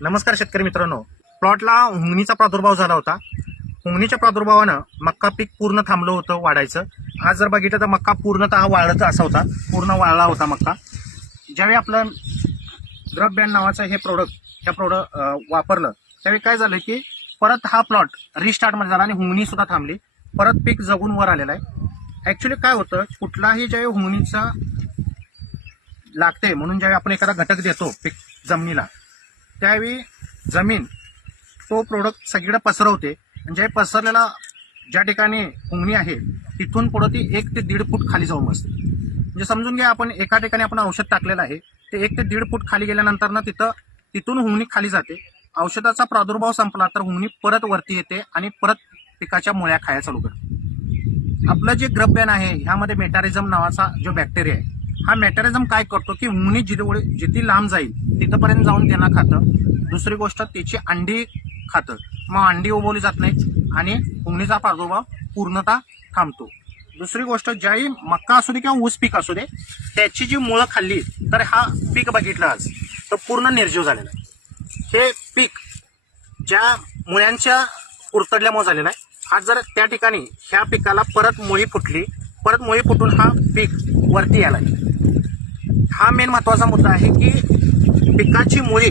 नमस्कार शेतकरी मित्रांनो, प्लॉटला हुंगणीचा प्रादुर्भाव झाला होता. हुंगणीच्या प्रादुर्भावानं मक्का पीक पूर्ण थांबलं होतं वाढायचं. आज जर बघितलं तर मक्का पूर्णतः वाळत असा होता, पूर्ण वाळला होता मक्का. ज्यावेळी आपलं ग्रब बँड नावाचं हे प्रोडक्ट वापरलं त्यावेळी काय झालं की परत हा प्लॉट रिस्टार्टमध्ये झाला आणि हुंगणी सुद्धा थांबली. परत पीक जगून वर आलेलं आहे. ऍक्च्युली काय होतं, कुठलाही ज्यावेळी हुंगणीचा लागते म्हणून ज्यावेळी आपण एखादा घटक देतो पीक जमिनीला, त्यावेळी जमीन तो प्रोडक्ट सगळीकडे पसरवते आणि ज्या पसरलेला ज्या ठिकाणी हुंगणी आहे तिथून पुढे ती 1 ते 1.5 फूट खाली जाऊन बसते. म्हणजे समजून घ्या, आपण एका ठिकाणी आपण औषध टाकलेलं आहे, ते 1 ते 1.5 फूट खाली गेल्यानंतर ना तिथून हुंगणी खाली जाते. औषधाचा प्रादुर्भाव संपला तर हुंगणी परत वरती येते आणि परत पिकाच्या मुळ्या खायला चालू करते. आपलं जे ग्रब बॅन आहे ह्यामध्ये मेटारिझम नावाचा जो बॅक्टेरिया आहे, हा मेटारिझम काय करतो की हुंगणी जिथे लांब जाईल तिथपर्यंत जाऊन त्यांना खातं. दुसरी गोष्ट, त्याची अंडी खातं, मग अंडी उगवली जात नाहीत आणि हुंगणीचा प्रादुर्भाव पूर्णतः थांबतो. दुसरी गोष्ट, ज्याही मक्का असू दे किंवा ऊस पीक असू दे, त्याची जी मुळं खाल्ली तर हा पीक बघितलं आज तर पूर्ण निर्जीव झालेला आहे. हे पीक ज्या मुळ्यांच्या उरतडल्यामुळे झालेला आहे. आज जर त्या ठिकाणी ह्या पिकाला परत मुळी फुटून हा पीक वरती आलाय. हा मेन महत्वाचा मुद्दा आहे की पिकाची मुळी